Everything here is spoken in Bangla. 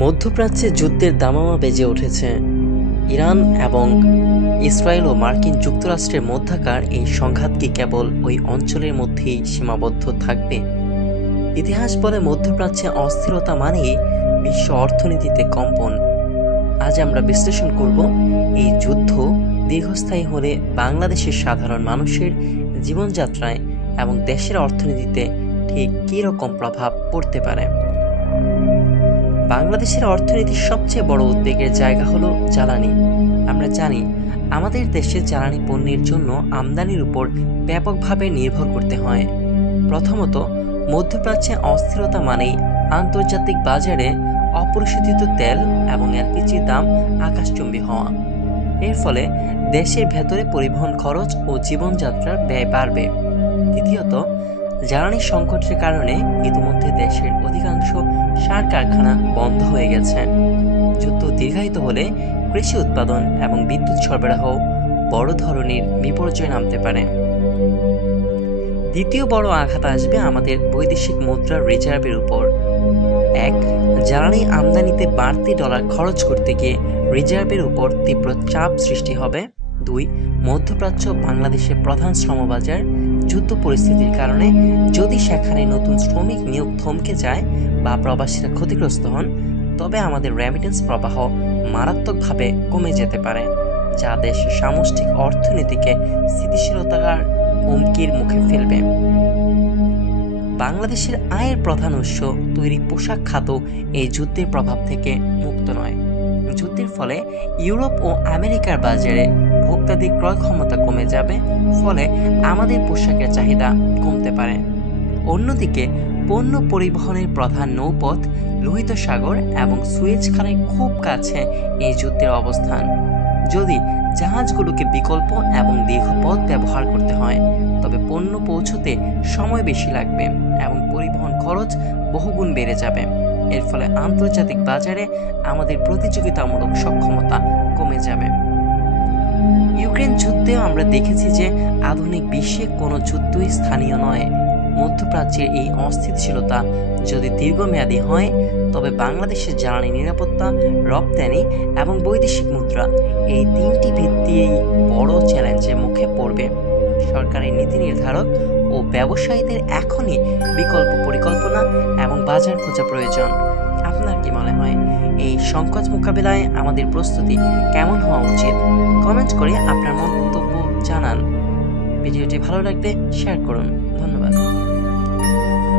মধ্যপ্রাচ্যে যুদ্ধের দামামা বেজে উঠেছে। ইরান এবং ইসরায়েল ও মার্কিন যুক্তরাষ্ট্রের মধ্যকার এই সংঘাত কি কেবল ওই অঞ্চলের মধ্যেই সীমাবদ্ধ থাকবে? ইতিহাস বলে মধ্যপ্রাচ্যে অস্থিরতা মানেই বিশ্ব অর্থনীতিতে কম্পন। আজ আমরা বিশ্লেষণ করব এই যুদ্ধ দীর্ঘস্থায়ী হলে বাংলাদেশের সাধারণ মানুষের জীবনযাত্রায় এবং দেশের অর্থনীতিতে ঠিক কী রকম প্রভাব পড়তে পারে। বাংলাদেশের অর্থনীতির সবচেয়ে বড় উদ্বেগের জায়গা হলো জ্বালানি। আমরা জানি আমাদের দেশে জ্বালানি পণ্যের জন্য আমদানির উপর ব্যাপকভাবে নির্ভর করতে হয়। প্রথমত, মধ্যপ্রাচ্যে অস্থিরতা মানেই আন্তর্জাতিক বাজারে অপরিশোধিত তেল এবং এলপিজির দাম আকাশচুম্বী হওয়া। এর ফলে দেশের ভেতরে পরিবহন খরচ ও জীবনযাত্রার ব্যয় বাড়বে। দ্বিতীয়ত, জ্বালানি সংকটের কারণে ইতিমধ্যে দেশের অধিকাংশ সার কারখানা বন্ধ হয়ে গেছে। যুদ্ধ দীর্ঘায়িত হলে কৃষি উৎপাদন এবং বিদ্যুৎ সরবরাহ বড় ধরনের বিপর্যয় নামতে পারে। দ্বিতীয় বড় আঘাত আসবে আমাদের বৈদেশিক মুদ্রার রিজার্ভের উপর। এক, জ্বালানি আমদানিতে বাড়তি ডলার খরচ করতে গিয়ে রিজার্ভের উপর তীব্র চাপ সৃষ্টি হবে। দুই, মধ্যপ্রাচ্য বাংলাদেশের প্রধান শ্রমবাজার। যুদ্ধ পরিস্থিতির কারণে যদি সেখানে নতুন শ্রমিক নিয়োগ থমকে যায় বা প্রবাসীরা ক্ষতিগ্রস্ত হন, তবে আমাদের রেমিটেন্স প্রবাহ মারাত্মকভাবে কমে যেতে পারে, যা দেশের সামষ্টিক অর্থনীতিকে স্থিতিশীলতার হুমকির মুখে ফেলবে। বাংলাদেশের আয়ের প্রধান উৎস তৈরি পোশাক খাতও এই যুদ্ধের প্রভাব থেকে মুক্ত নয়। যুদ্ধের ফলে ইউরোপ ও আমেরিকার বাজারে ভোক্তাদের ক্রয় ক্ষমতা কমে যাবে, ফলে আমাদের পোশাকের চাহিদা কমতে পারে। অন্যদিকে পণ্য পরিবহনের প্রধান নৌপথ লোহিত সাগর এবং সুয়েজ খালের খুব কাছে এই যুদ্ধের অবস্থান। যদি জাহাজগুলোকে বিকল্প এবং দীর্ঘ পথ ব্যবহার করতে হয়, তবে পণ্য পৌঁছতে সময় বেশি লাগবে এবং পরিবহন খরচ বহুগুণ বেড়ে যাবে। এর ফলে আন্তর্জাতিক বাজারে আমাদের প্রতিযোগিতামূলক সক্ষমতা কমে যাবে। ইউক্রেন যুদ্ধেও আমরা দেখেছি যে আধুনিক বিশ্বে কোনো যুদ্ধই স্থানীয় নয়। মধ্যপ্রাচ্যের এই অস্থিতিশীলতা যদি দীর্ঘমেয়াদী হয়, তবে বাংলাদেশের জ্বালানি নিরাপত্তা, রপ্তানি এবং বৈদেশিক মুদ্রা এই তিনটি ভিত্তিই বড় চ্যালেঞ্জের মুখে পড়বে। সরকারি নীতি নির্ধারক ও ব্যবসায়ীদের এখনই বিকল্প পরিকল্পনা এবং বাজার খোঁজা প্রয়োজন। আপনার কি মনে হয় এই সংকট মোকাবিলায় আমাদের প্রস্তুতি কেমন হওয়া উচিত? কমেন্ট করে আপনার মন্তব্য জানান। ভিডিওটি ভালো লাগলে শেয়ার করুন।